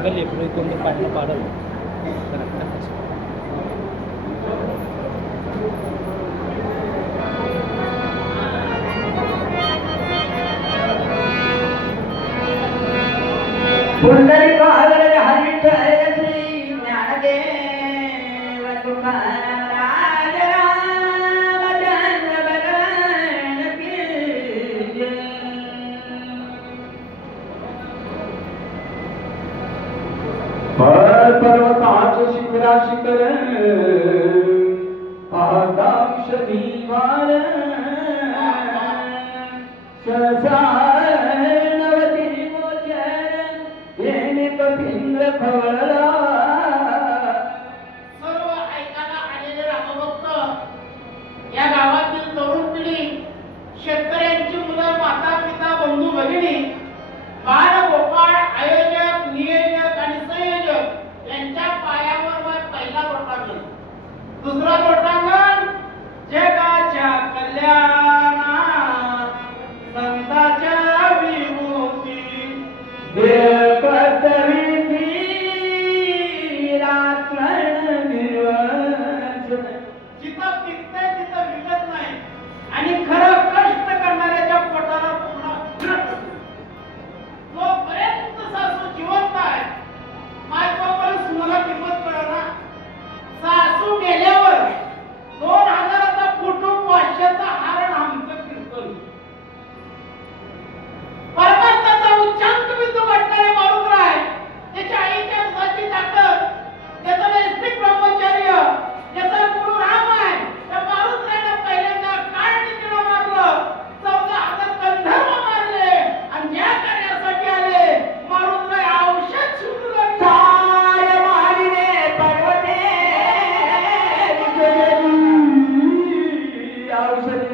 पोरगा लेकरू कोणतं पाडलं पाडलं पुंडली पाहर हरी ठय श्री ज्ञानदेव तुकाराम रामचंद्र भगवान की जय। पर्वताच शिखरा शिखर आकाश दीवार कपिंद्र खवळला सर्व ऐकायला आलेले रामभक्त या गावातील तरुण पिढी शेतकऱ्यांची मुलं माता पिता बंधू भगिनी बाळ गोपाळ आयोजक नियोजक आणि संयोजक यांच्या पायावर पहिला लोटांगण दुसरा लोटांगण जगाच्या कल्याणा संतांच्या विमुक्ती जिथं पिकतंय तिथं विकत नाही आणि खरं कष्ट करणाऱ्याच्या पोटाला पूर्ण जोपर्यंत सासू जिवंत आहे मायबापाला सुनाला किंमत कळना सासू गेल्यावर 2000चा फोटो 500चा हार आमचं कीर्तन परमात्माचा उच्चांक बिंदू गाठणारे मारुतराय त्याच्या आईच्या दुधाची ताकद त्याचा नैतिक ब्रह्मचर्य त्याचा गुरु राम आहे त्या मारुतरायाला पहिल्यांदा काळ निकळा मारलं 14,000 गंधर्व मारले आणि ज्या कार्यासाठी आले मारुतराय औषध शोधू लागले मारिले पर्वते औषध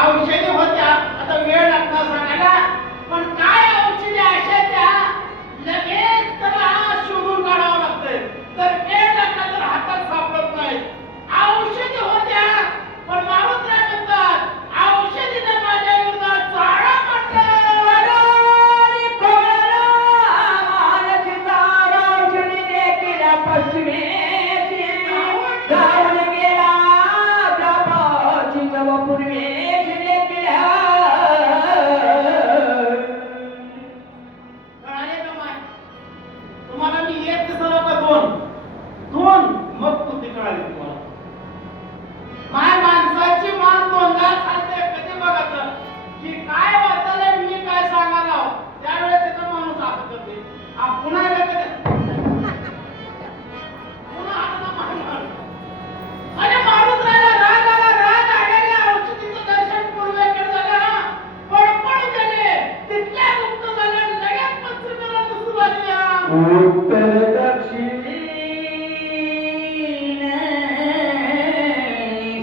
औषधी होत्या आता वेळ लागणार सांगायला पण काय औषधी अशा त्या लगेच त्याला शोधून काढावं लागतंय तर वेळ लागला तर हातात सापडत नाही औषधी होत्या पण मारुतराय म्हणतात औषधीने माझ्या विरोधात चाळा तुम्हाला मी एक दिसला का दोन मग बुद्धी कळाली तुम्हाला माय माणसाची मान दोनदा खाते कधी बघत की काय वाचायला मी काय सांगायला त्यावेळेस त्याचा माणूस असं करते पुन्हा कधी पुन्हा आता मारणार आणि मारुतरायाला राग आल्याने औषधीचं दर्शन पूर्वेकडे झालं पळपळ गेले तिथल्या गुप्त झाल्या लगेच पश्चिमेला दिसू लागल्या उत्तर दक्षिण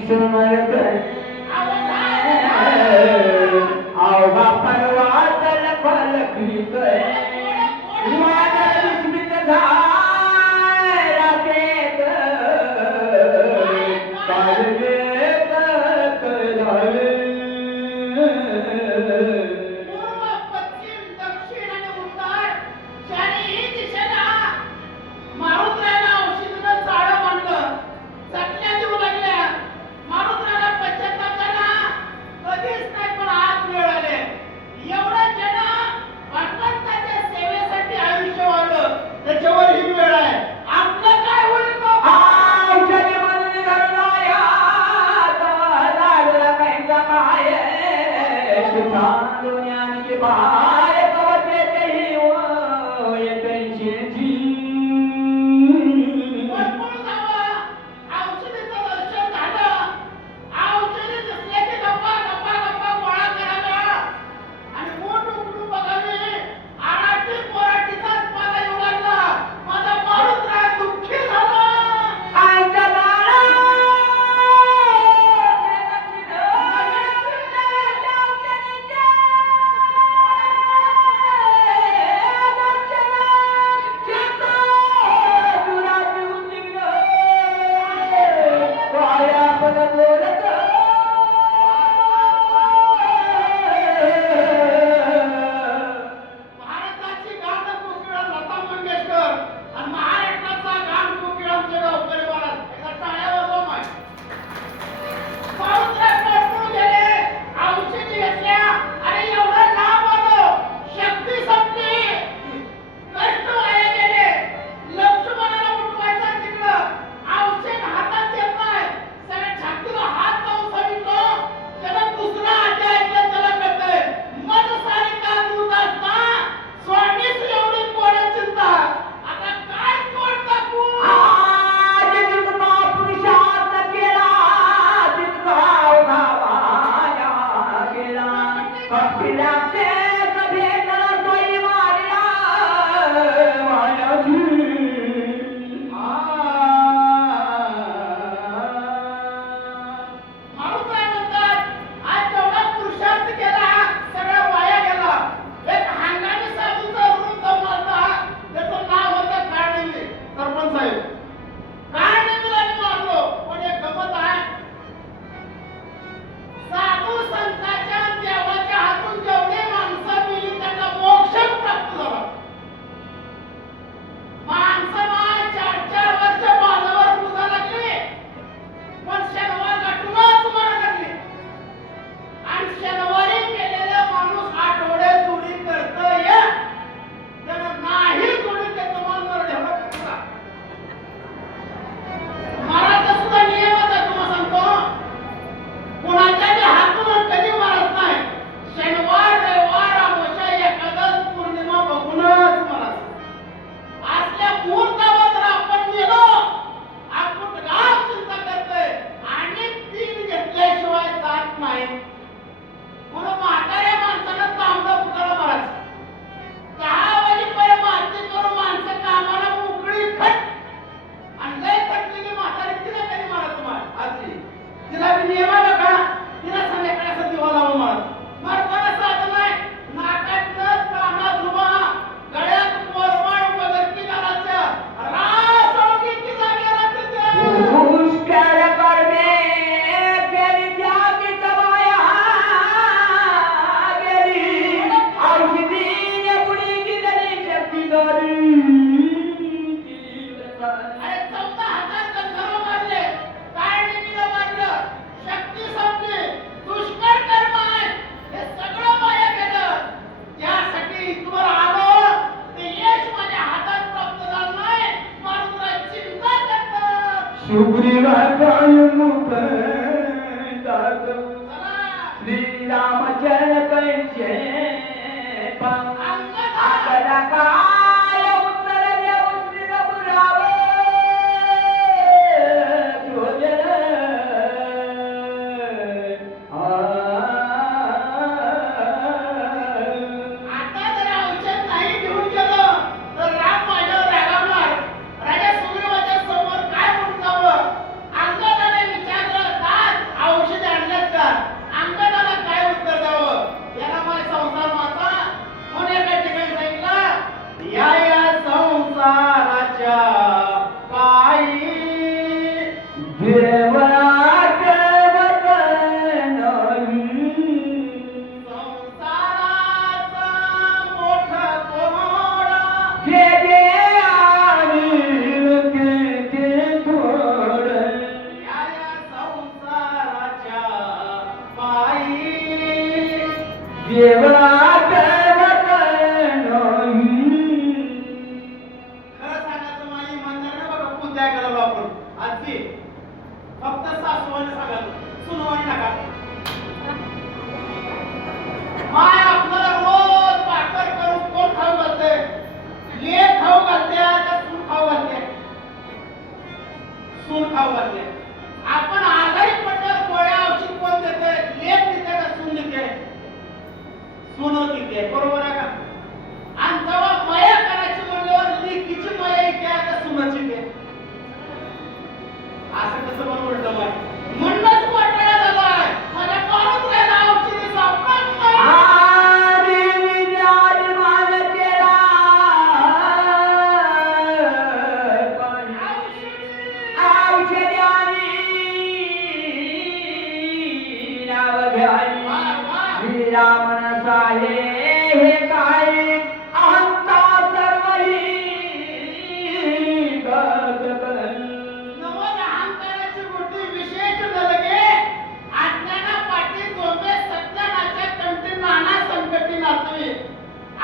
समर्थ अवघा पर्वत फलकृत स्मित रातेत काळजेत करावे पूर्व पश्चिम दक्षिण आणि उत्तर चारही दिशेला मारुतरायाला औषधीनं चाळं मांडलं चटण्या देऊ लागल्या मारुतरायाला पश्चाताप झाला कधीच नाही पण आज वेळ आले एवढं जण भगवंताच्या सेवेसाठी आयुष्य वाढलं त्याच्यावर ही वेळ आहे आपलं काय होईल बाबा औषधी म्हणून घडणाऱ्या लागला काहीचा माय दुनियाची बाय कवचेही येते भरपूर जावं औषधीचं दर्शन झालं औषधी दिसल्याची गप्पा गोळा कराव्या आणि मोठ उघडून बघावी आराटी पोराटीचाच मला येऊ लागला माझा मारुतराय दुःखी झाला आईच्या शिवाय मुख दाख चला. श्रीरामचरण कैसे आगला काय उत्तर देऊ श्री रघुराव जोजन आता जर औषध नाही घेऊन गेलो तर राम माझ्यावर रागावणार. राजा सुग्रीवाच्या समोर काय म्हणतावं? अंगदाने विचारलं का औषध आणलेत का? अंगदाला काय उत्तर द्यावं? याला माझा संसार माझा म्हणून एका ठिकाणी सांगितलं, या संसाराच्या पायी देवराट नाही संसाराचा मोठा कोरडा जे जे आणि ते थोड या संसाराच्या पायी देवराट नाही खरं सांगायचं माझी इमानदारीने बघा कोणत्या करावं आपण आजी फक्त सासूवाने सांगाल सुनवाने नका. माय आपल्याला रोज भाकर करून कोण खाऊ घालते? लेक खाऊ घालते का सून खाऊ घालते? सून खाऊ घालते. आपण आजारी पडल्यावर गोळ्या औषध कोण देते? लेक देते का सून देते? सून देते. बरोबर आहे का? आणि जेव्हा मया करायची म्हणल्यावर लेकीची मया येते का सुनाची येते? असं कसं बरोबर जमाय? म्हणूनच घोटाळा झालाय. माझ्या पारात राहिला औषधी सापडत नाही. आरी विचार मान केला औषधानी नाव घ्यानी श्रीरामन साहे हे काय अहंता सर्वही गत नवल अहंकाराची गोष्टी विशेष नलगे अज्ञाना पाठी झोपे सज्जनाच्या कंठी नाना संकटी नाचवी.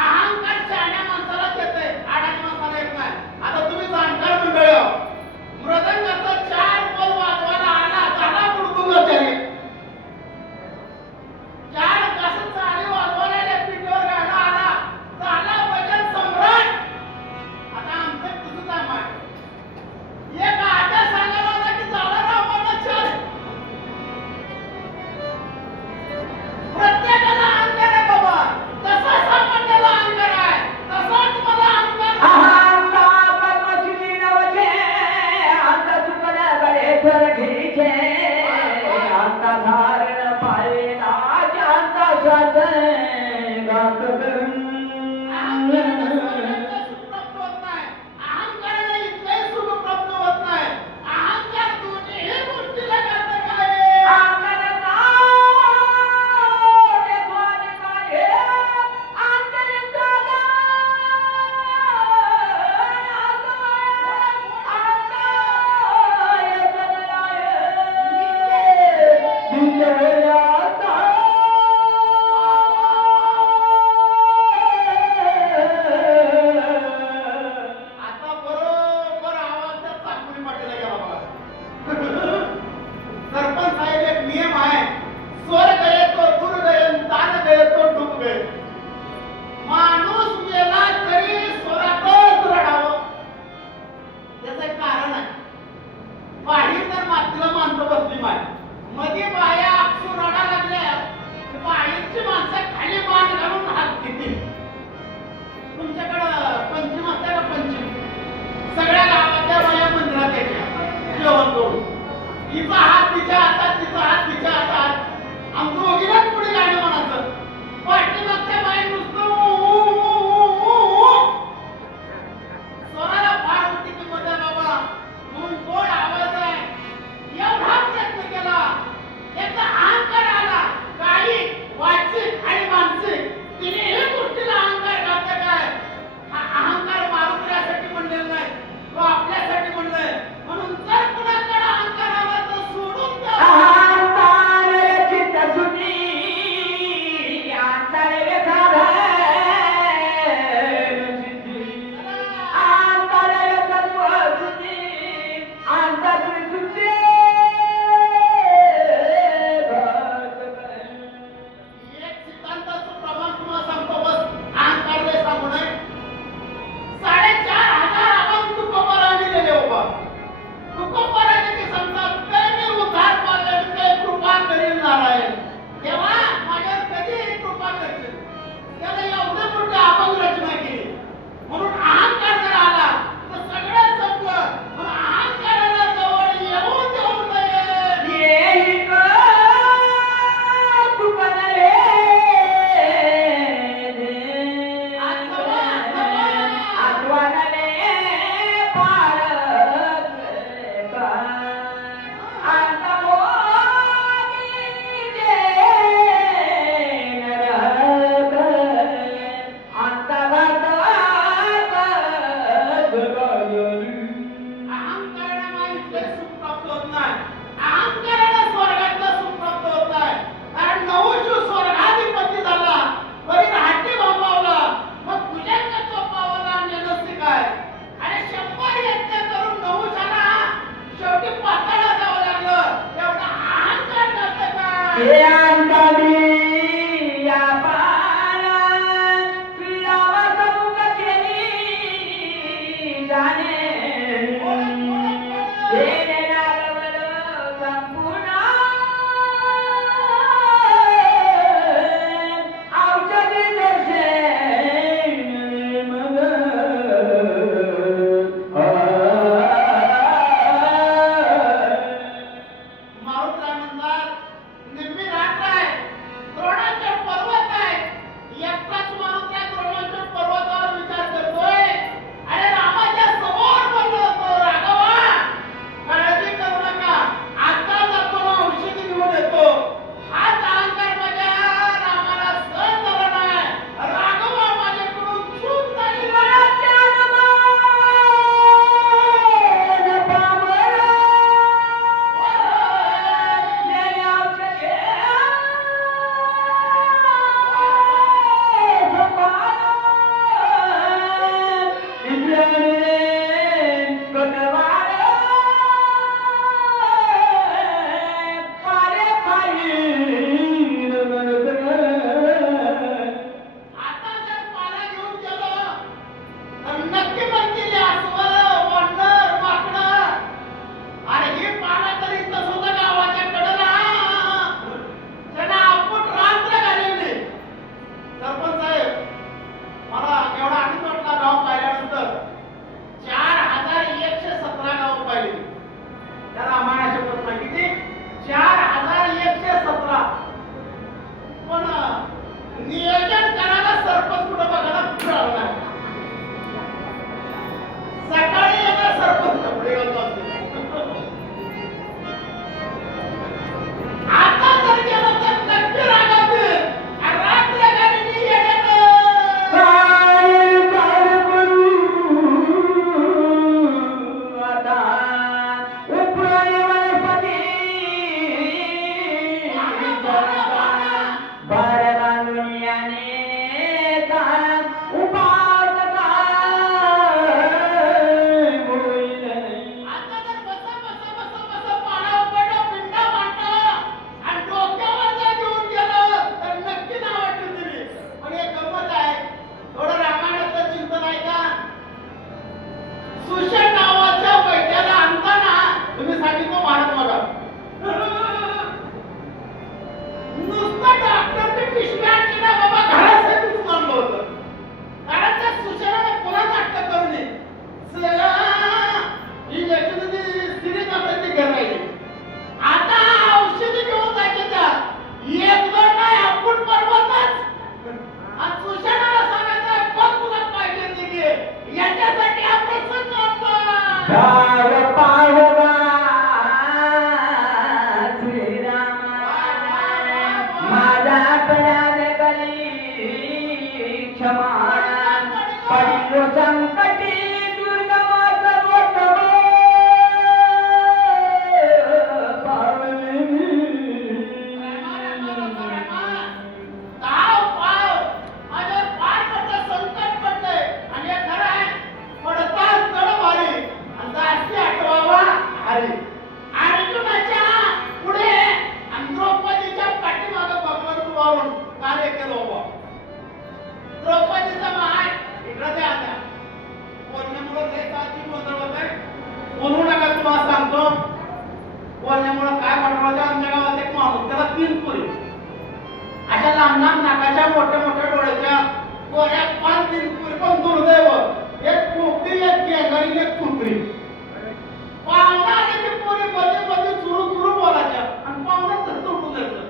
अहंकार शहाण्या माणसालाच येते, आडाण्या माणसाला येत नाही. आता तुम्ही जाणकार मंडळी आहो. मृदंगाचा 4 बोल वाजवायला आला झाला मृदुंगाचार्य. 4 कसं चाली वाजवायला पिठीवर गाणं आला झाला भजन सम्राट. आता आमचं तुझं काम आहे. एक आजा सांगायला आला की झाला रामाचार्य. प्रत्येकाला अहंकार आहे बाबा. तसा सामान्याला अहंकार आहे तसाच मला अहंकार आहे. अहंता कर्मश्री नवचे अंत चुकन बडे ठरठीचे अंता धारण पाळेना अंता शात अहंकाराने सुख प्राप्त होत नाही. अहंकाराने इथलंही सुख प्राप्त होत नाही. अहंकार दोन्ही गोष्टीला घातक आहे. आता बरोबर आवाज त्या चाकरी पाठीला गेला बघा. सरपंच साहेब एक नियम आहे, स्वर गये तो दूर गये, तान गये तो डूब गये. माणूस मेला तरी स्वरातच रडावं. त्याचं एक कारण आहे. बाहेर तर मातीला माणसं बसली माय मध्ये बाया आपसून रडा लागल्या की बाहेरची माणसं खाली मान घालून हात घेतील. तुमच्याकडं पंचम असते का पंचम? सगळ्या गावातल्या बाया मंदिरात यायच्या जेवण करून. हिचा हात तिच्या हातात, तिचा हात तिच्या हातात. आणि दोघीलाच पुढे गाणं म्हणायचं. पाठीमागच्या बाई नुसतं ऊ, ऊ, ऊ, ऊ, ऊ, ऊ. स्वराला फार होती किंमत आहे बाबा. म्हणून गोड आवाज आहे. एवढा प्रयत्न केला. एकदा अहंकार आला. काही वाचिक आणि मानसिक तिन्ही गोष्टीला अहंकार घातक आहे. हा अहंकार मारुतीसाठी म्हणलेला नाही, तो आपल्यासाठी म्हणलाय. म्हणून जर कुणाकडे अहंकार आला तर सूड हे आमचा बिया पाला श्रीरामाचा मुख केली जाणे हे लागवल संपूर्ण औषधी दर्शन मग मारुतराय म्हणतात निम्मी रात्र आहे द्रोणाचल पर्वत आहे एकटाच माणूस त्या द्रोणाचल पर्वतावर विचार करतोय अरे रामाच्या समोर बोललो होतो राघवा काळजी करू नका आता जातो ना औषधी घेऊन येतो हाच अहंकार माझ्या रामाला सहन झाला नाही राघवा माझ्याकडून चूक झाली आता जर पाला घेऊन गेलो तर नक्की म्हणतील अस्वल वानर माकडं आणि हे पाला तरी इथं सुद्धा गावाच्या कडेला त्यांना आपण रात्र घालवली सरपंच साहेब मला एवढा आनंद वाटला गाव पाहिल्यानंतर 4117 गाव पाहिली त्या रामायणाच्या पत्र किती 4117 पण नियोजन करायला सरपंच कुठं बघायला मिळालं नाही सकाळी एका सरपंच कपडे घालतो आता जर गेलो तर नक्की रागातील आणि रात्र घालवली येण्यानं आता जर बसा पाण्यावर पडलं पिंडा मांडला आणि डोक्यावर जर घेऊन गेलो तर नक्की नाव वाटून दिली पण हे गंमत आहे थोडं रामायणाचं चिंतन आहे का सुषण नावाच्या वैद्याला आणताना तुम्ही सांगितलं महाराज बघा नुसतं डॉक्टरची पिशवी आणली ना बाबा घरासाठी आणलं होतं कारण त्या सुषणाने पुन्हा नाटक करू नये ही याच्यामध्ये सिरीज असेल ती घर राहिली आता औषधी घेऊन जायचे त्या एक दोन नाही आपण पर्वतच आणि सुषणाला सांगायचं बघ तुला पाहिजे ते घे याच्यासाठी आपण संघ संकटी दुर्गमा ताव पाव माझ्यावर फार मोठं संकट पडलंय आणि हे खरं आहे पडता चढ भारी आणि जास्ती आठवावा हरी अर्जुनाच्या पुढे आणि द्रौपदीच्या पाठीमागं भगवान उभारून कार्य केलं बाबा द्रौपदीचा माय इकडे द्या आता बोलण्यामुळे लय काळजी गोंधळ होत आहे बोलू नका तुम्हाला सांगतो बोलण्यामुळे काय बनवायचं आमच्या गावात एक माणूस त्याला 3 पुरी अशा लांब लांब नाकाच्या मोठ्या मोठ्या डोळ्याच्या गोऱ्या 5 3 पुरी पण दुर्दैव एक पोपटी एक गेंगारी एक कुत्री पाहुणा आले की पुरी मध्ये मध्ये चुरू चुरू बोलायच्या आणि पाहुणा तर तुटून जायचं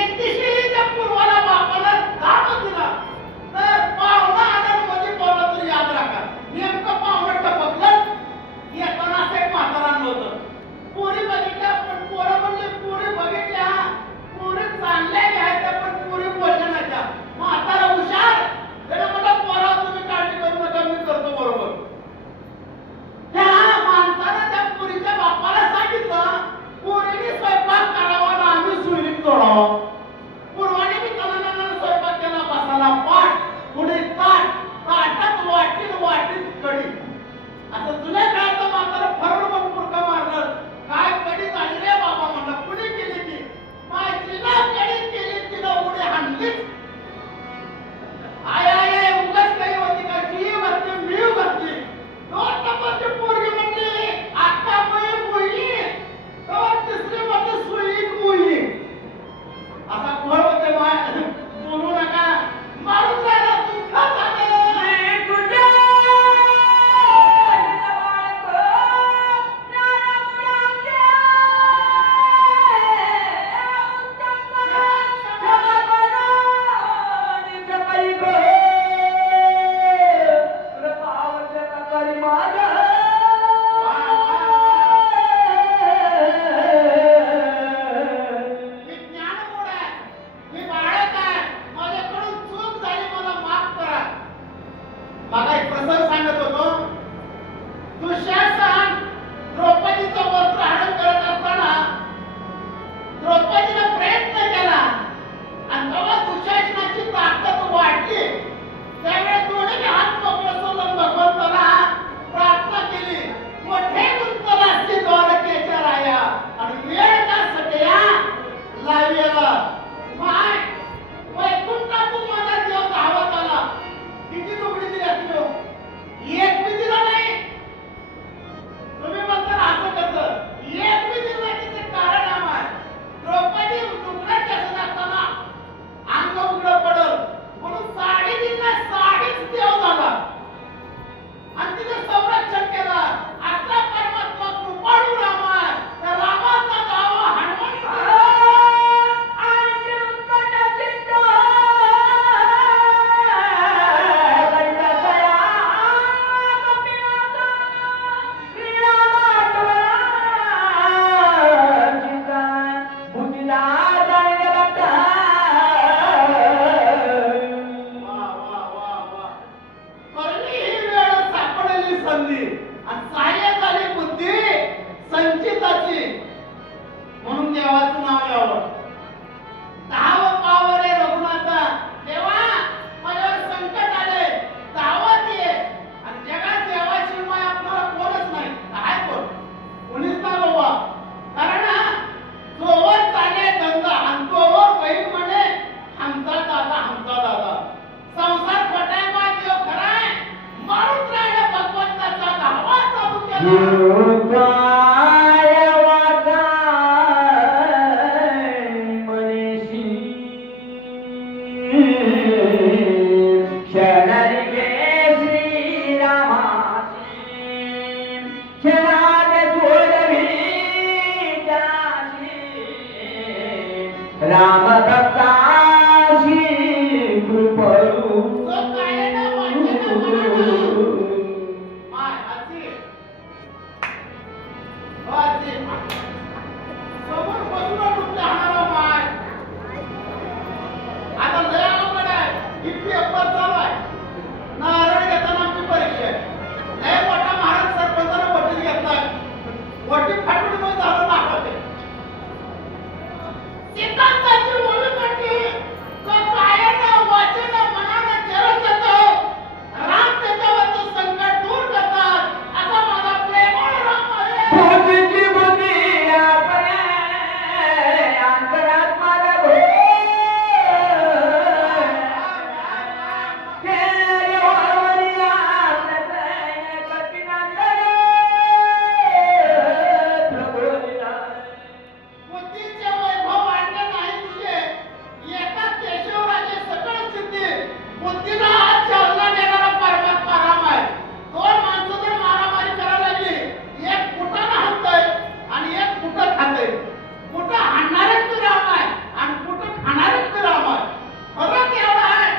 एक दिवशी त्या पूर्वाला बापाला दाब दिला तर पाहुणा आनंदमध्ये बोलला तर याद राखा नेमकं पाहुणा टपकलंच येताना असं एक म्हातारा आणलं होतं पुरी बघितल्या पण पोरं म्हणजे पुरी बघितल्या पुरी चांगल्या घ्यायच्या पण पुरी बोलल्या नाही त्या म्हातारा हुशार त्याला मला पोरा तुम्ही काळजी करू नका मी करतो बरोबर आणि वेळ का सध्या लावलेला माय वैकुंठातून माझा देव धावत आला. किती तुकडी दिली असतील हो? एक बी दिला नाही. तुम्ही म्हणता असं कसं? एक बी दिलं नाही. त्याचे कारण आहे द्रौपदी तुकडा केसत असताना अंग उघडं पडल म्हणून साडी दिली, साडीच देव झाला आणि तिचं संरक्षण केलं. असला परमात्मा कृपाळू राम आहे. त्या रामाचा दावा हनुमान संधी आणि सहाय्य झाली बुद्धी संचिताची. म्हणून देवाचं नाव यावं. धाव पाव रे रघुनाथा. देवा माझ्यावर संकट आले, धावत ये. आणि जगात देवाशिवाय आपल्याला कोणच नाही. आहे कोण? कोणीच नाही बाबा. कारण जोवर चाले धंदा आणि तोवर बहीण म्हणे आमचा दादा, आमचा दादा. संसार खोटाय बा देव खराय. मारून राहिला भगवंताचा धावा चालू केला. राम भक्ताशी कृपळू तो काय ना वाचन म्हणाला. माय आजी आजी समोर बसून डुबले हाणारा माय. आता लय अवघड आहे. ही पेपर चालू आहे. नारळ घेताना आमची परीक्षा आहे. लय मोठा महाराज सरपंचानं वटील घेतलाय. वटील फाटून मग झालं नाकाते. सिद्धांताची ओळी म्हणजे तो कायानं वाचनं मनानं चरण जातो. राम त्याच्यावरचं संकट दूर करतात. असा माझा प्रेमळ राम आहे. बुद्धीची बुद्धी आपल्या अंतरात्माला भो. तेरे वावरिया नजर कपिनांदर प्रभुला. बुद्धीचे वैभव वाढले नाही तुझे. एका केशवराजे सकळ सिद्धी. बुद्धीला आज चालना देणारा परमात्मा राम आहे. दोन माणसं जर मारामारी करायला लागली, एक कुठानं हाणतंय आणि एक कुठं खातंय. कुठं हाणणारच बी राम आहे आणि कुठं खाणारच बी राम आहे. फरक एवढा आहे,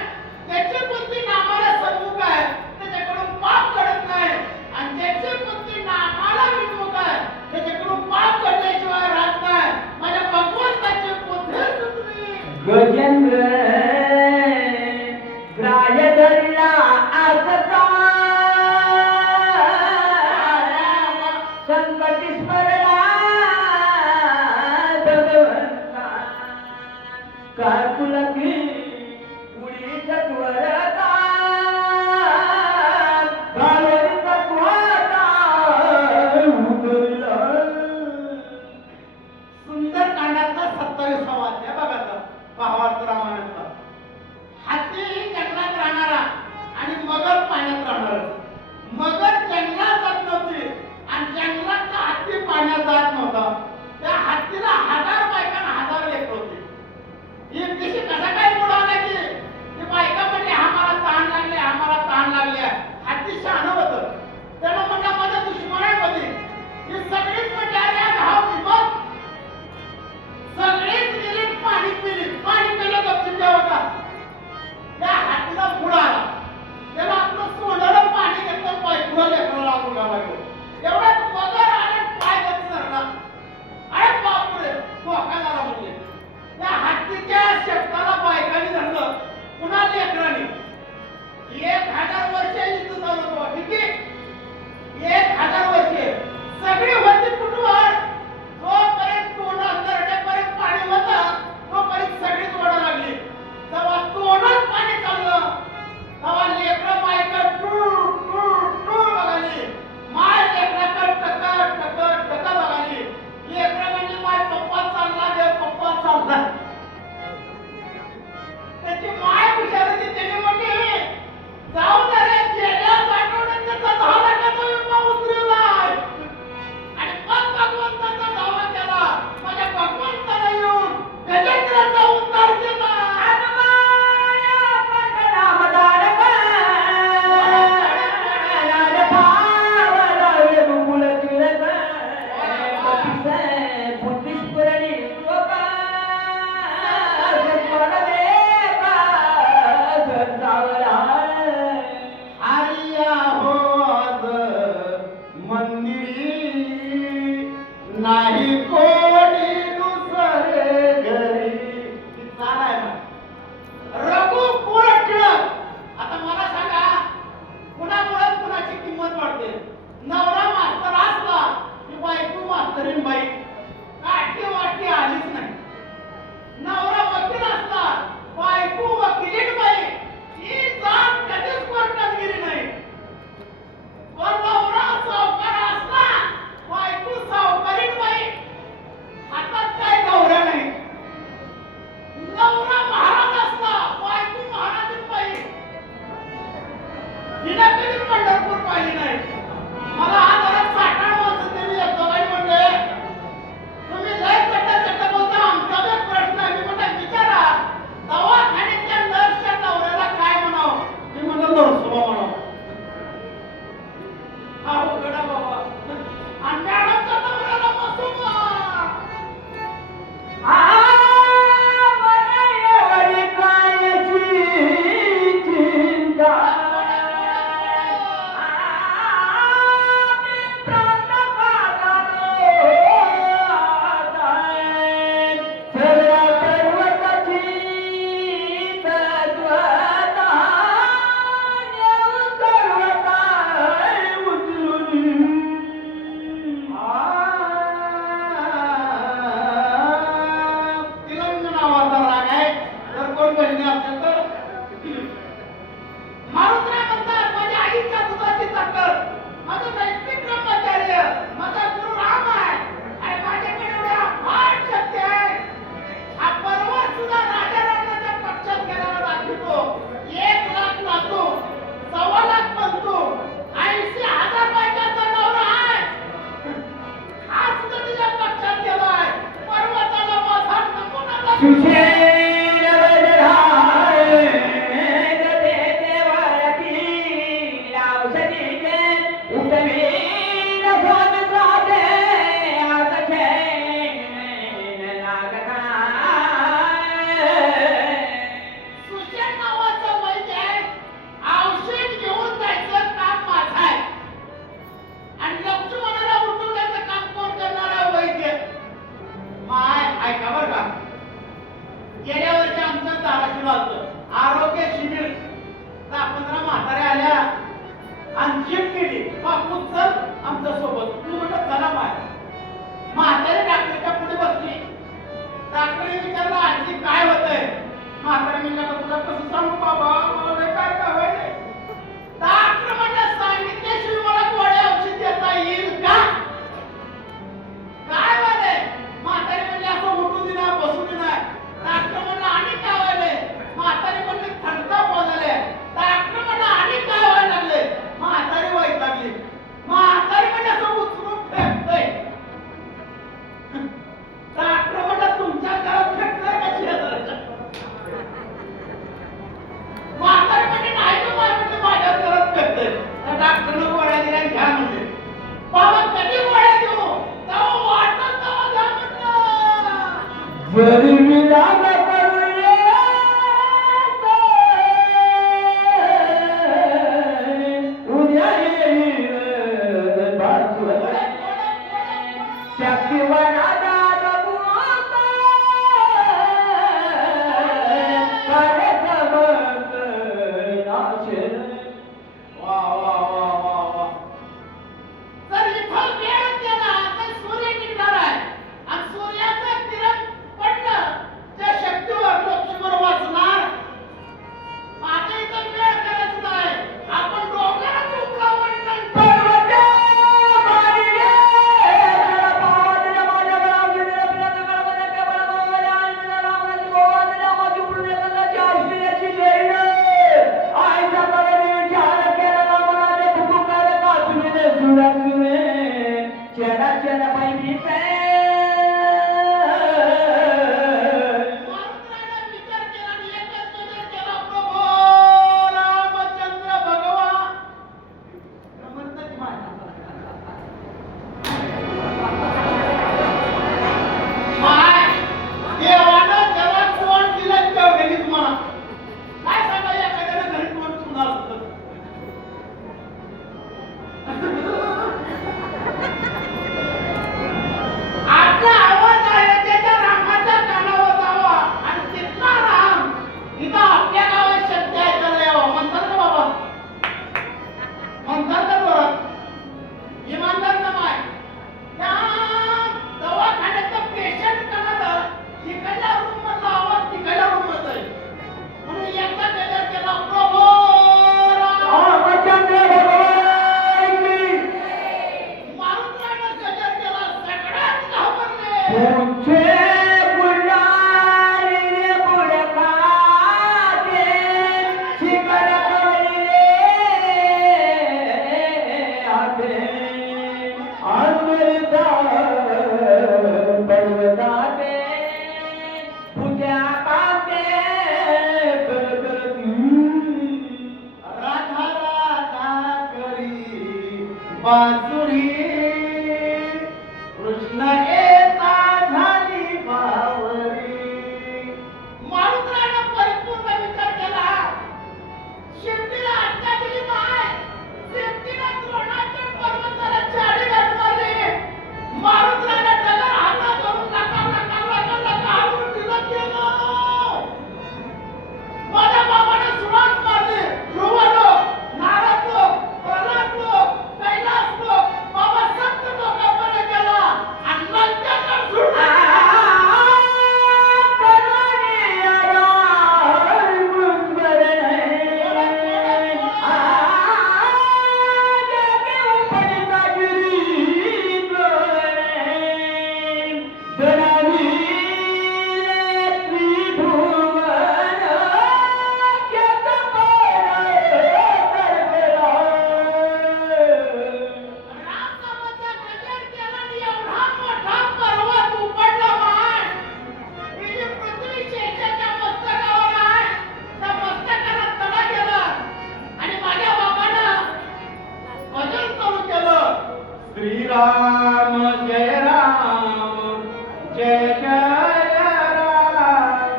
त्याची बुद्धी नामाला सन्मुख आहे, त्याच्याकडून पाप घडत नाही. आणि ज्याची बुद्धी नामाला विमुख आहे, त्याच्याकडून पाप घडल्याशिवाय राहत नाही. माझ्या भगवंताची बुद्धी सुचली. गजेंद्र ग्राह्य धरला आसता. संकटी स्मरला भगवंता. काकुलकी उडीच त्वरता. भावरी तत्वाचा उगवला. सुंदर कांडातला 27वा अध्याय बघा भावार्थ रामायणातला. हाती जंगलात राहणारा आणि मगर पाण्यात राहणारा. मगर जंगलात जात नव्हती आणि जंगलात हत्ती पाण्यात जात नव्हता. त्या हत्तीला 1000 बायकांना 1000 लेकरं होती. एक दिवशी कसा काय बुडावला की ती बायका म्हणले आम्हाला ताण लागले, आम्हाला ताण लागले. हत्ती शहाणं होतं. त्यानं म्हणलं माझ्या दुश्मनांमध्ये ही सगळीच म्हणजे अरे भाव विभक्त सगळीच गेली जरी विराम करूये उद्या येईल बाजू शक्तिवनाचा वा वा वा वा वा जर इथं वेळ केला तर सूर्य निघणार आहे आणि सूर्याचं किरण पडलं त्या शक्तीवर लक्ष्मण वाचणार माझ्या इथं वेळ करायचं नाही आपण डोंगरात उभं विचार केला आणि एकच नजर केला प्रभू रामचंद्र भगवान म्हणतात माय देवानं त्याला कोण दिलं तेवढे तुम्हाला काय सांगा एखाद्यानं घरी कोण ठेवणार होतं आपला आवाज आहे त्याच्या रामाच्या कानावर जावा आणि तिथला राम इथं आपल्या गावात शक्य आहे त्याला यावं म्हणतात का बाबा म्हणतात का बरं इमानदार ना माय त्या दवाखान्याचं पेशंट कणाला तिकडल्या रूम मधला आवाज तिकडल्या रूम मध्ये आहे म्हणून एकदा गजर केला प्रभू रामचंद्र भगवान की मारुतीनं गजर केला सगळ्यात घाबरले तुझे बुलारी बुडकाते शिकर कवले आते अमृता पर्वताते पूजा काते राधा राधा करी बासुरी कृष्ण येता झाली बावरी मारुतीनं परिपूर्ण विचार केला शिर्डीला आज्ञा दिली माय शिर्डीला द्रोणाच्या पर्वताला चारी घाट मारली मारुतीनं डगर हातात धरून नका नका नका नका हालून दिलं केलं माझ्या बाबाने सुरुवात मारली ध्रुव लोक नारद लोक प्रल्हाद लोक कैलास लोक बाबा सप्त लोकांमध्ये गेला आणि नंतर सुटला रामनामाचा गजर केला आणि एवढा मोठा पर्वत उपडला माय ही जी पृथ्वी शेषाच्या मस्तकावर आहे त्या मस्तकाला तडा गेला आणि माझ्या बाबानं भजन चालू केलं श्रीराम जय राम जय जय राम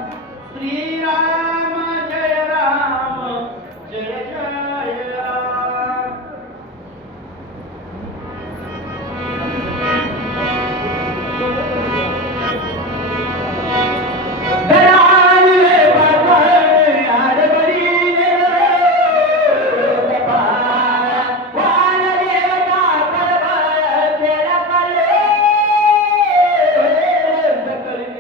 श्रीराम जय राम जय जय राम सकल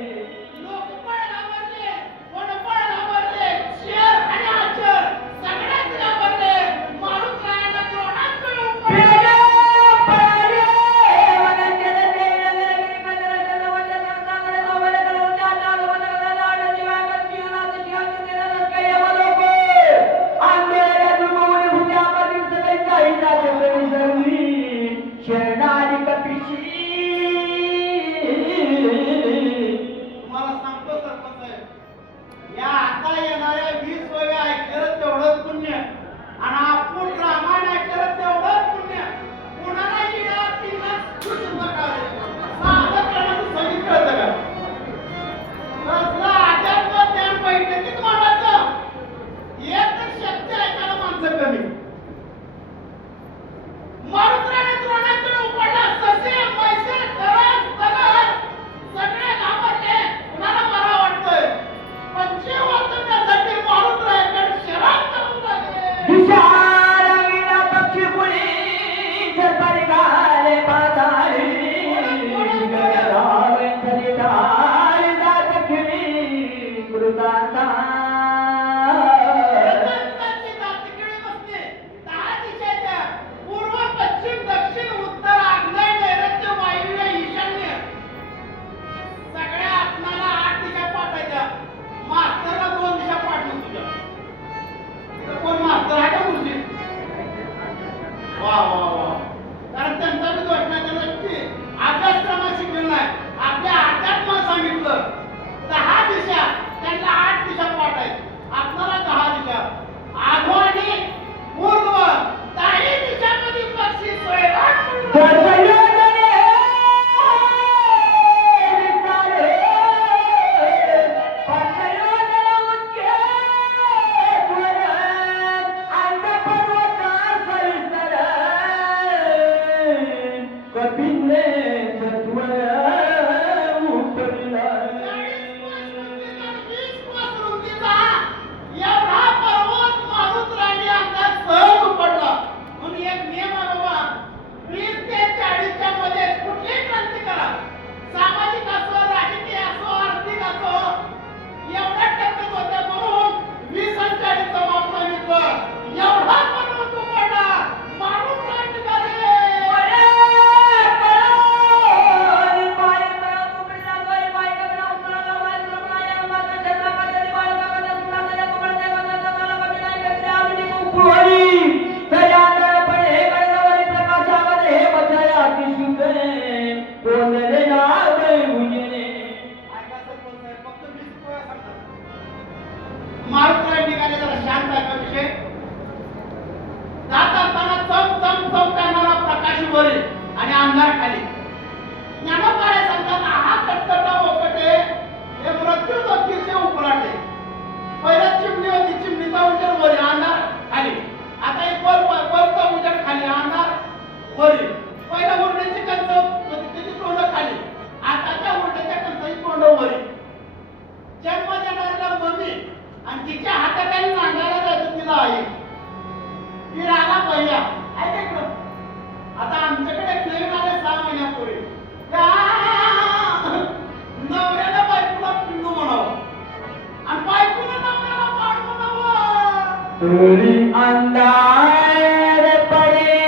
थोड़ी अंधार पड़े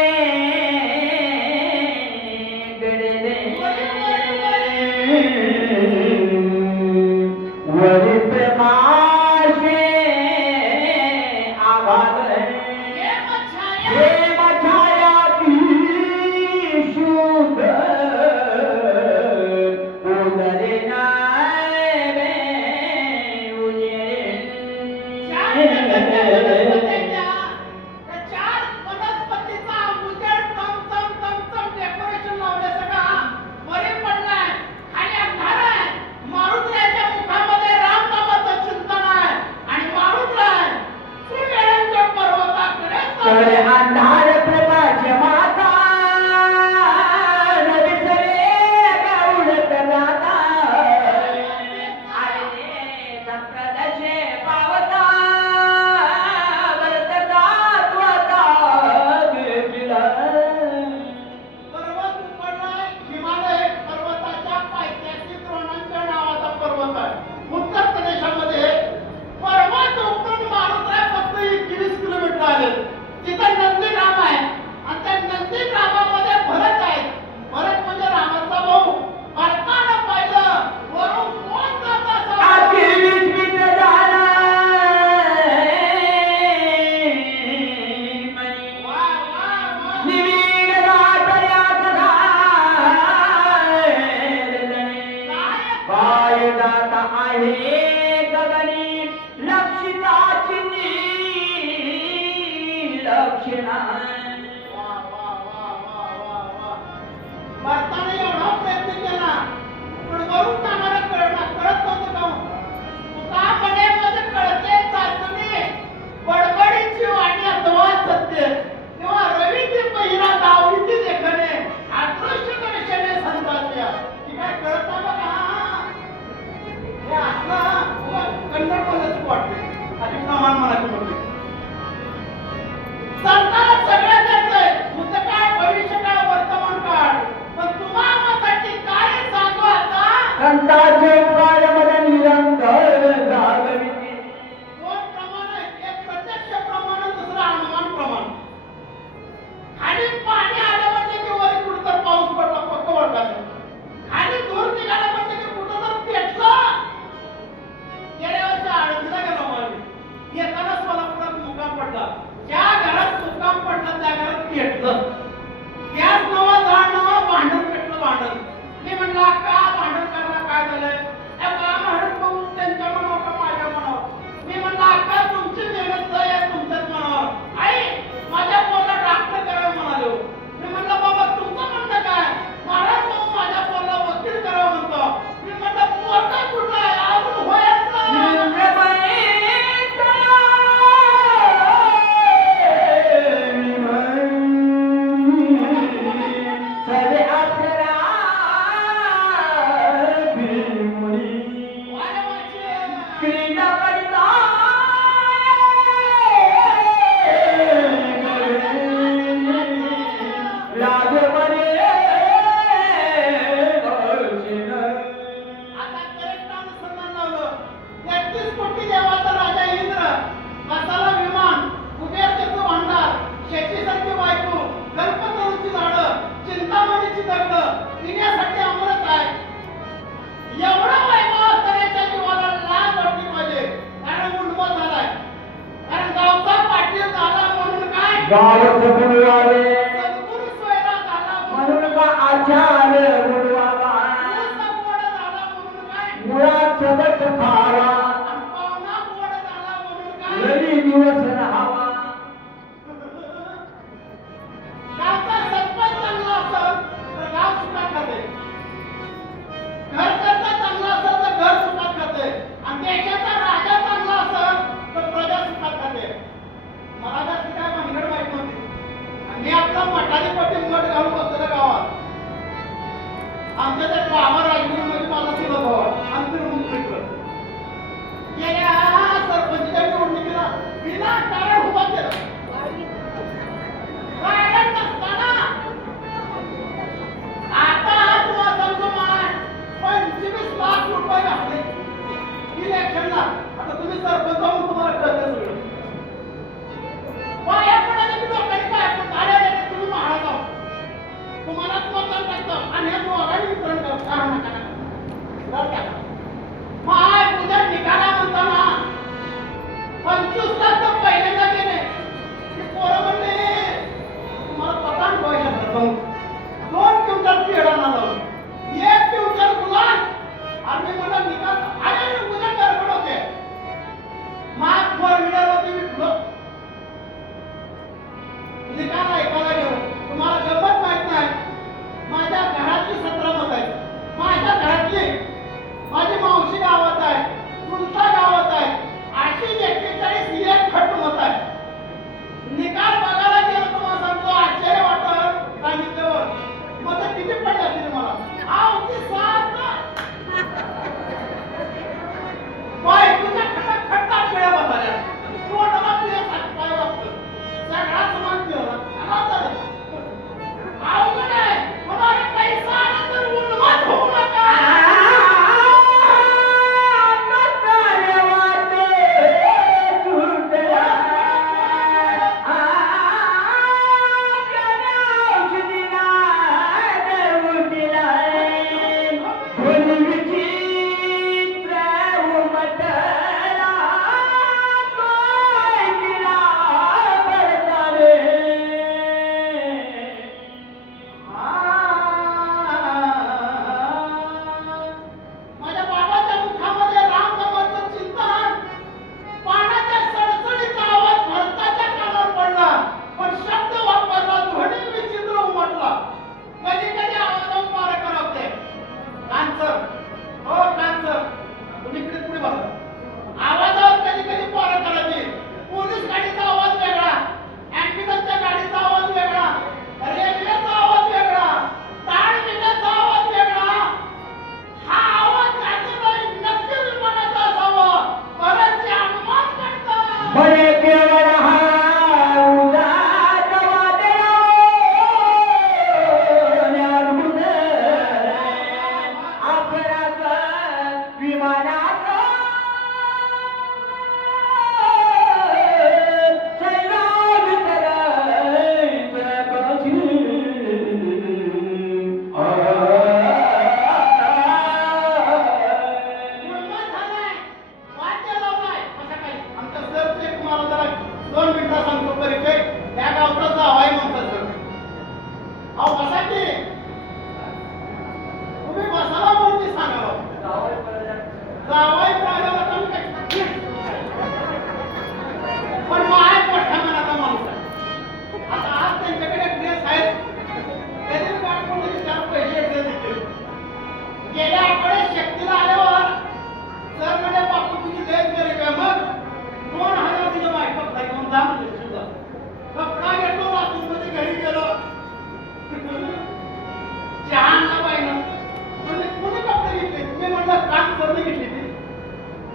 गड़े वरी पे माशे आभार हे मछाया की शुद्ध उदरे नाय चार वनस्पतीचा उजेड चमचम डेकोरेशन लावले सगळा वरी पडलाय खाली अंधार आहे मारुतीच्या मुखामध्ये रामनामाचं चिंतन आहे आणि मारुतीला श्रीवेळांच्या पर्वताकडे कडे अंधार प्रकाश माता नदिसरे गौडत जाता आले संप्रदशे पावता वर्तता त्वता गेला पर्वत उकडलाय हिमालय पर्वताच्या पायथ्याशी द्रोणांच्या नावाचा पर्वत आहे उत्तर प्रदेशामध्ये पर्वत उकडून मारुतीला फक्त 21 किलोमीटर आले तिथं नंदीग्राम आहे आणि त्या नंदीग्रामामध्ये भरत आहे भरत म्हणजे रामाचा भाऊ भरताना पाहिलं वरून कोण जात असावं आधी विस्मित झाला मनी वा वा वा निवीड रातयात धारदने पाय जात आहे गगनी लक्षिताची लक्षणा भारताने एवढा प्रयत्न केला पण वरून आम्हाला कळत नव्हतं का तुका म्हणे मग कळते चाचणी बडबडीची वाणी अथवा सत्य किंवा रवीची पहिला दावणीची देखणे अदृश्य दर्शने संताच्या ती काय कळत नाही बघा हे असलं कन्नड बोलायचं वाटते अशी प्रमाण मराठी बोलते सरकार सगळं करतंय भूतकाळ भविष्यकाळ वर्तमान काळ पण तुम्हासाठी काय सांगू आता संताचे काळमध्ये निरंतर जागविते दोन प्रमाण आहेत एक प्रत्यक्ष प्रमाण दुसरं अनुमान प्रमाण खाली पाणी आलं म्हणजे की वरी कुठं तर पाऊस पडला पक्क वळखाचं खाली धूर निघाला म्हणजे की कुठं तर पेटलं गेल्या वर्षी आळंदीला गेलो आम्ही येतानाच मला पुढं मुक्काम पडला ज्या घरात मुक्काम पडला त्या घरात पेटलं त्याच नवा झाड नवा भांडण पेटलं भांडण मी म्हणलं का भांडण करायला काय झालंय का भांडण पाहून त्यांच्या मनावर का माझ्या मनावर मी म्हणलं का तुमची मेहनत आहे तुमच्याच मनावर आई माझ्या पोराला डॉक्टर करावं म्हणालो मी म्हणलं बाबा तुमचं म्हणणं काय महाराज भाऊ माझ्या पोराला वकील करावं म्हणतो मी म्हणलं पोरगा कुठं आहे अजून व्हायचं सवे अक्षरा क्रीडा करता राजवरे आता करेक्ट अनुसंधान लावलं 33 कोटी देवाचा राजा इंद्र बसाला विमान कुबेरतेचं भांडार शेतीसारखी बायको कल्पतरूची झाडं चिंतामणीची दगडं पिण्यासाठी अमृत आहे एवढा वैभव असतानाच्या जीवाला लाज वाटली पाहिजे कारण मुंडवा झालाय कारण गावचा पाटील झाला म्हणून काय गावच बुडवावे सद्गुरू सोयरा झाला म्हणून म्हणून का आचार्य बुडवावा मूळचा गोड झाला म्हणून काय मुळात सबट खावा आणि पाहुणा गोड झाला म्हणून काय लई दिवस राहावा गावचा सरपंच चांगला असेल तर गाव सुखात खाते घरकर्ता चांगला असेल तर घर सुखात खाते आणि देशाचा राजा चांगला असेल तर प्रजा सुखात खाते मला जास्त काय भानगड माहित नव्हती आणि मी आपला मठाली पट्टी मठ घालून बसलेल्या गावात आमच्या त्या बाबा राजगिरीमध्ये माझा चुलत भावा अंतर्मुख मित्र गेल्या सरपंचच्या निवडणुकीला विना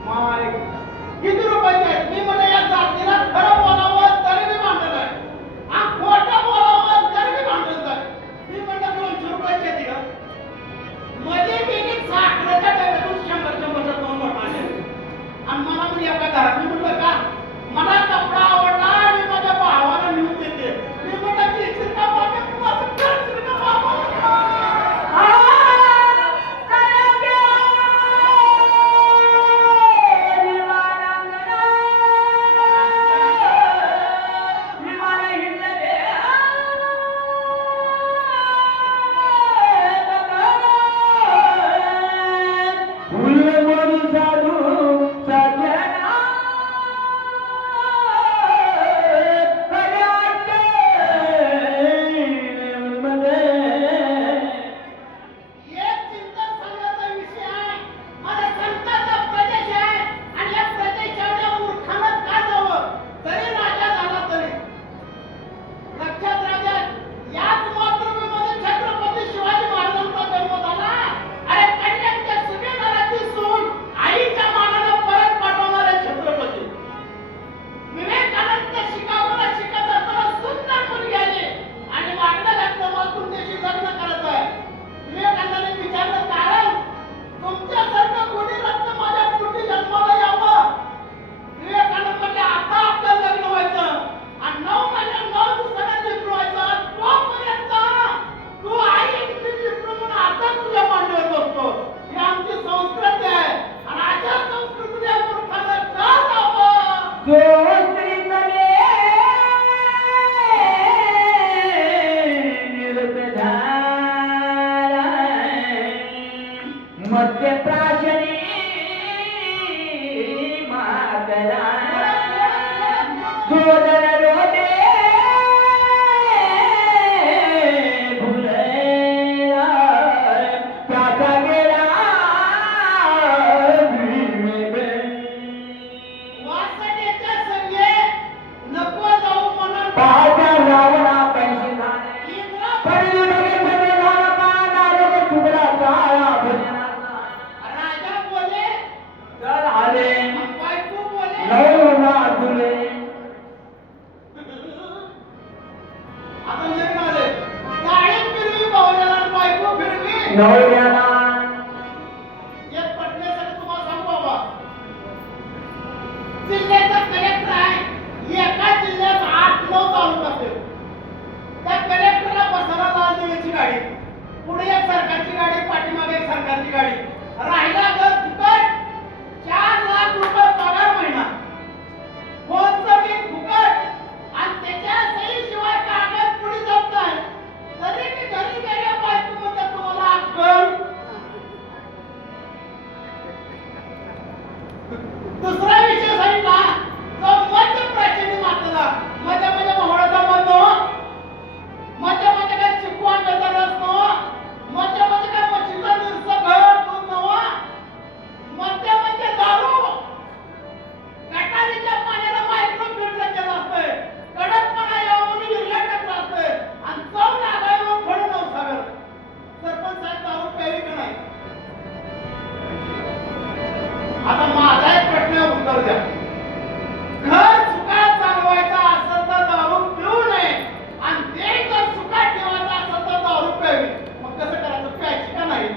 माय किती रुपयाचे आहेत? मी म्हणलं या जातीला खरं बोलावं तरी मी भांडण आहे आणि खोटं बोलावं तरी मी भांडण आहे. मी म्हणलं 200 रुपयाचे आहेत का? मध्ये गेली साखरेच्या डब्यातून 100-100च्या 2 नोट आणले आणि मला म्हणजे एका घरात मी म्हणलं का मला कपडा आवडला मी माझ्या भावाला नेऊन देते. मी म्हणलं की शिरका बाबा तू असं कर शिरका बाबा. जिल्ह्याचा कलेक्टर आहे एका जिल्ह्यात 8-9 तालुका असतील. त्या कलेक्टरला बसायला लाल दिव्याची गाडी, पुढे एक सरकारची गाडी, पाठीमागे एक सरकारची गाडी, राहिला घर फुकट, 4 लाख रुपये पगार महिना, फोनचं बिल फुकट आणि त्याच्या सहीशिवाय कागद पुढे जात नाही. तरी मी घरी गेल्या बायको म्हणतात तुम्हाला अक्कल. दुसरा विषय सांगितला तो मध्य प्राचीन मातला मध्य म्हणजे मोहळाचा मध, मध्य म्हणजे काय चिकू आंब्याचा रस नव्हा, मध्य म्हणजे काय मच्छीचा निरसा घट दूध नव्हा, मध्य म्हणजे दारू. गटारीच्या पाण्याला मायक्रो फिल्टर केलं असतंय, कडकपणा यावं म्हणून युरिया टाकलं असतंय आणि चव लागावी म्हणून थोडं नवसागर. सरपंच साहेब दारू प्यावी का नाही? आता माझा एक प्रश्न उत्तर द्या. घर सुखात चालवायचा असेल तर दारू पिऊ नये आणि ते जर सुखात ठेवायचं असेल तर दारू प्यावी. मग कसं करायचं? प्यायची का नाही?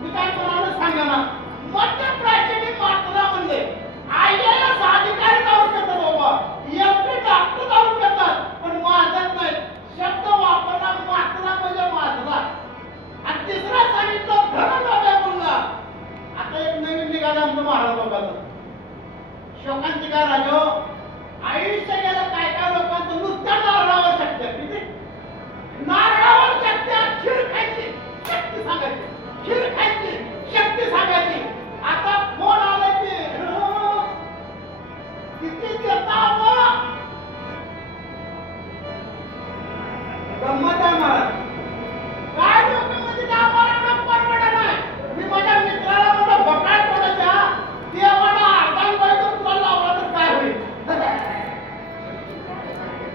मी काय कोणाला सांगा ना, मध्य प्राचीन मातला म्हणले आईला अधिकारी दारू पितात बाबा, एवढे डॉक्टर दारू पितात पण माझत नाही. शब्द वापरला मातला म्हणजे माझला. आणि तिसरा सांगितलं धन डोक्या बोलला. आता एक नवीन निघालं आमचं महाराज लोकांचं शोकांतिका राजो. आयुष्य गेलं काय काय लोकांचं नुसत्या नारळावर शक्य, किती नारळावर शक्य, खीर खायची शक्ती सांगायची, खीर खायची शक्ती सांगायची. आता फोन आले की किती देता गंमत आहे महाराज. काय लोक म्हणजे आम्हाला परवडा नाही. मी माझ्या मित्राला म्हणलं बकाळ कोणाच्या देवाला अर्धांग पाहिजे तुला लावला तर काय होईल?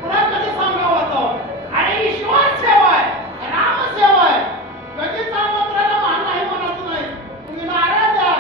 पुन्हा कधी सांगावं तो अरे ईश्वर सेवा आहे, राम सेवा आहे. कधी सावत्राला मान नाही म्हणायचं नाही. तुम्ही नारळ द्या,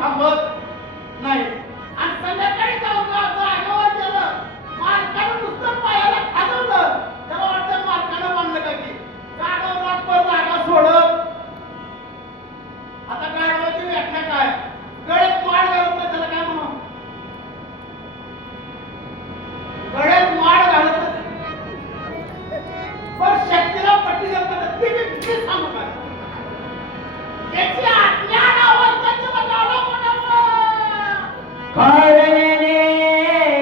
थांबत नाही आणि संध्याकाळी जाऊन जागेवर गेलं मालकानं नुसतं पायाला खाजवलं त्याला वाटतं मालकानं बांधलं का की गाडव रातभर जागा सोडत. आता गाडवाची व्याख्या काय गळ्यात माळ घालत नाही त्याला काय म्हणू गळ्यात माळ घालत नाही पण शक्तीला पट्टी देतात ती सांगू काय त्याची अज्ञान अवस्थेचं बघावं म्हणावं कारणेने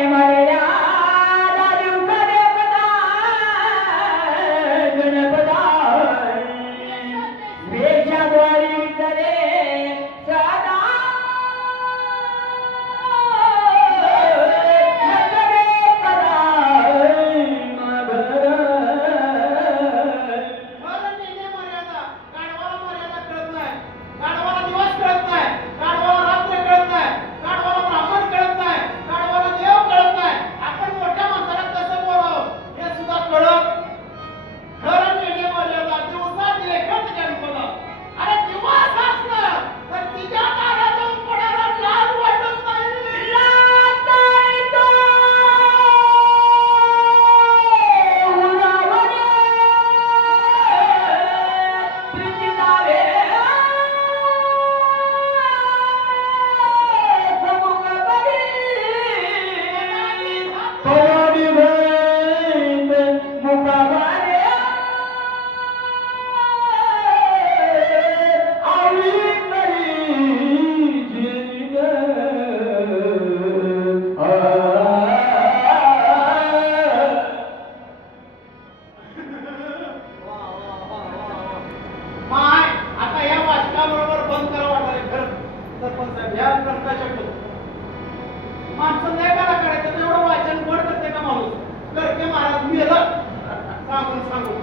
मर्यादा दुःखदे पदा गणपदा वेषाद्वारी वितरे सदा नसरे पदा मगर मला नेणे मर्यादा गाढवाला मर्यादा कळत नाही गाढवाला दिवस कळत नाही गाढवाला रात्र कळत नाही गाढवाला ब्राह्मण कळत नाही गाढवाला देव कळत नाही आपण मोठ्या माणसाला कसं बोलावं हे सुद्धा कळत खरं नेणे मर्यादा दिवसात एकच गणपदा अरे दिवस असलं तर तिच्या दारात जाऊन पडायला लाज वाटत नाही माय आता या वाचकाबरोबर बंद करा वाटायला खरं सरपंच साहेब ह्या ग्रंथा शब्द माणसं नाही करा करायचं तर एवढं वाचन गोड करते का माणूस करते महाराज मेलं सांगून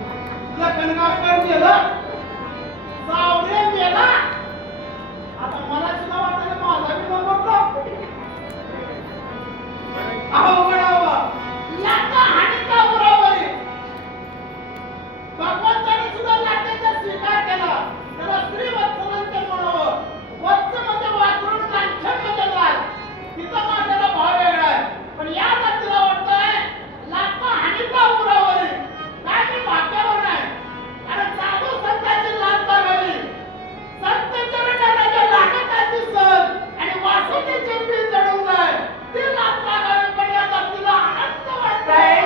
लखनगावकर मेलं सावरे मेला आता मला सुद्धा वाटायला माझा बी नंबर अहो बडावा लाटा हाणीचा उरावरी भगवंताने सुद्धा लाटेचा स्वीकार केला त्याला स्त्री वत्सलांचे म्हणावं वत्स म्हणजे वासरून लांछन म्हणजे लाल तिचा माझ्याला भाव वेगळा आहे पण या जातीला वाटतंय लाटा हाणीचा उरावरी काय मी भाग्यावर नाही कारण साधू संतांची लाट लागावी संत चरणाच्या लागताची सण आणि वासुदेची पीठ जडून जाय ती लाट लागावी पण या जातीला आनंद वाटतंय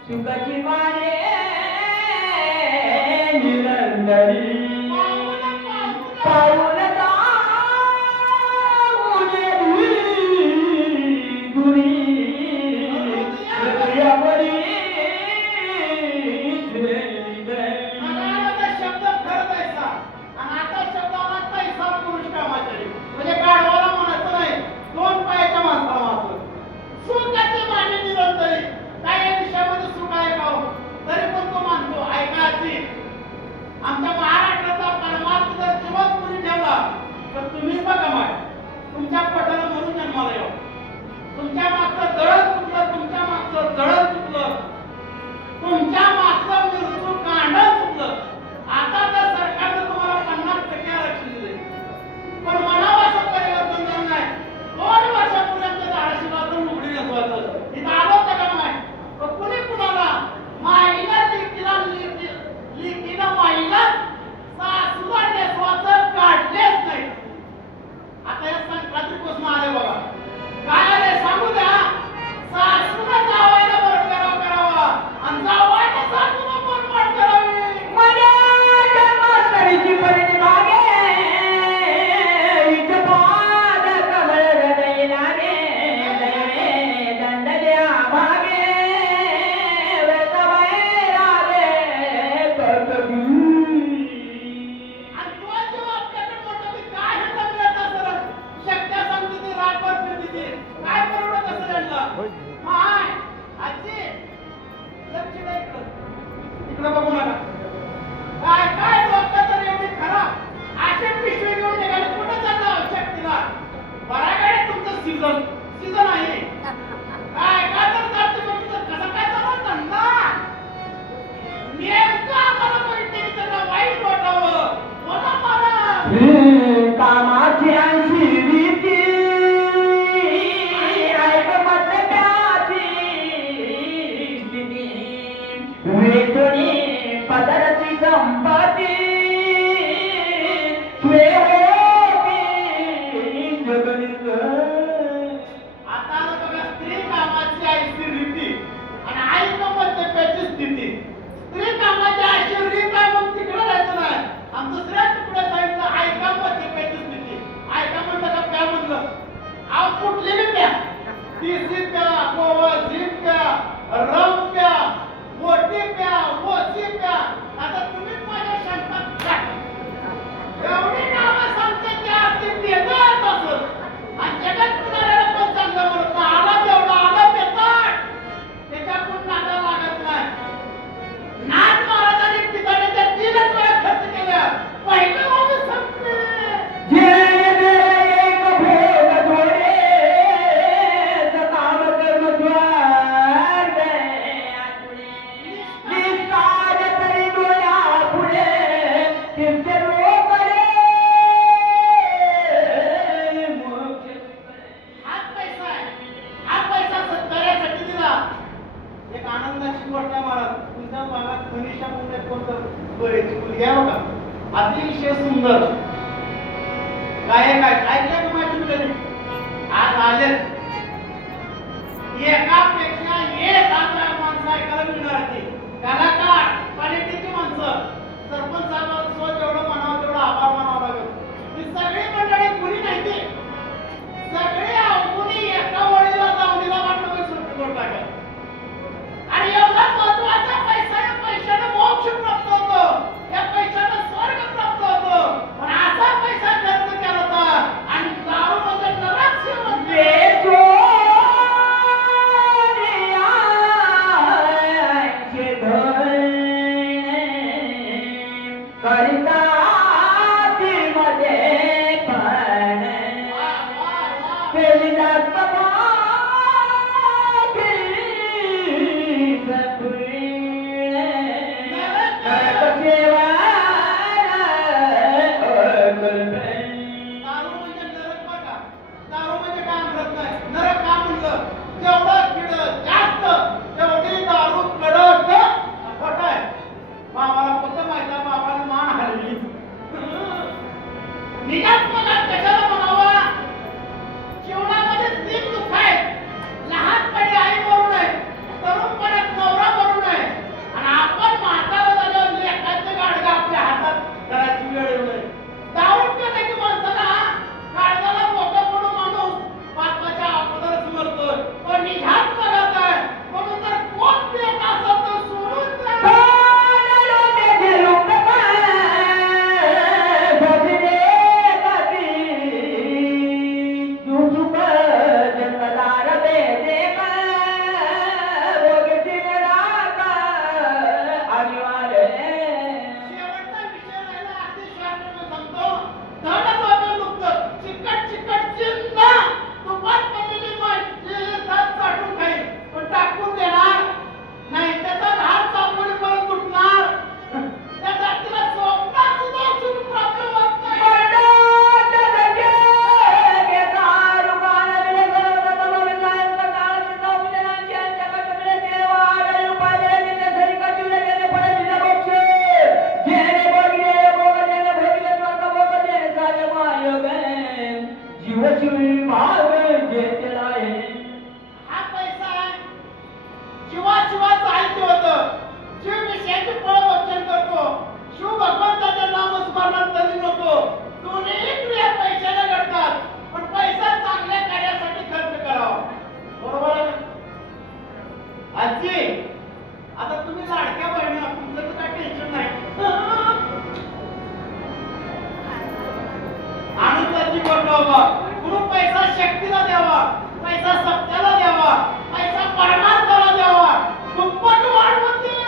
सुखाची माने निरंतरी पाऊल गुरी हृदयावरी आता शब्द खरं पैसा आणि आता शब्दाला पैसा पुरुष कामाचे म्हणजे गाढवाला म्हणायचं नाही दोन पायाच्या माणसाला म्हणायचं सुखाची माने निरंतरी काय या विषयामध्ये सुख आहे का हो? तरी पण तो मानतो ऐकायची आमच्या महाराष्ट्राचा परमार्थ जर जिवंत कोणी ठेवला तर तुम्ही बघा माय तुमच्या पोटाला म्हणून जन्माला येऊ तुमच्या मागचं दळण चुकलं तुमच्या मागचं दळण चुकलं तुमच्या मागचं मिरचू कांडण चुकलं आता तर सरकारनं तुम्हाला 50% आरक्षण दिले पण मनावर असं परिवर्तन झालं नाही 2 वर्षापूर्वी आमच्या धाराशिवातून उघडी नेसवायचं इथं आलो होतं का माय पण कुणी कुणाला माईला लिखीनं माईला सासूला नेसवाचं काढलेच नाही आता या संक्रांतीपासून आले बघा काय आले सांगू द्या सासूला जावायला बरोबर करावा आणि जावायला सासूला बरोबर करावी मने जन्मांतरीची परिणी मागे इथे पाद कमळ हृदय लागे दयने दंडल्या मागे व्रतबाहेर आले कर्तव्य आणि तो जेव्हा आपल्याकडे मोठं की काय ह्यांना मिळत असेल शक्त्या सांगते ती रातभर फिरते ती काय परवडत असेल यांना माय आजी लक्ष द्या इकडं बघू नका काय काय लोक तर एवढी खराब असे पिशवी घेऊन निघाले कुठं चाललं शक्तीला बराकडे तुमचं सीझन आहे काय काय तर जाते मग कसं काय चालू धंदा घ्या बघा अतिशय सुंदर गायक आहे ऐकलं का माझी मुलं आज आले एकापेक्षा एक हजार माणसं ऐकायला मिळणार होती कलाकार क्वालिटीची माणसं सरपंच साहेबांसोबत जेवढं म्हणावं तेवढं आभार मानावं लागेल ही सगळी मंडळी कुणी नाही ती सगळे कुणी एका वळीला जाऊनीला वाटलं की सुट्टी करून टाकत आणि एवढा महत्वाचा पैसा या पैशाने मोक्ष प्राप्त होतो या पैशाने स्वर्ग प्राप्त होतो पण असा पैसा खर्च केला होता आणि दारू मध्ये नरक सेवन पैसा शक्तीला द्यावा पैसा सत्याला द्यावा पैसा परमार्थाला द्यावा दुप्पट वाढवून दे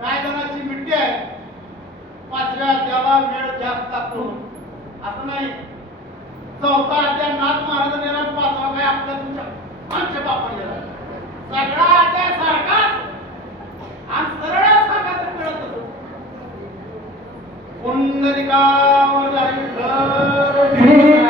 काय जणांची मिट्टी आहे, 5व्या अध्यायाला वेळ जास्त लागतो असं नाही. 4था अध्याय नाथ महाराज गेला, 5वा काय आपल्या तुमच्या आमच्या बापाने गेला. सगळा अध्याय सारखाच आणि सरळ सांगायचं मिळत होतं. पुंडलिकावर जाईल घर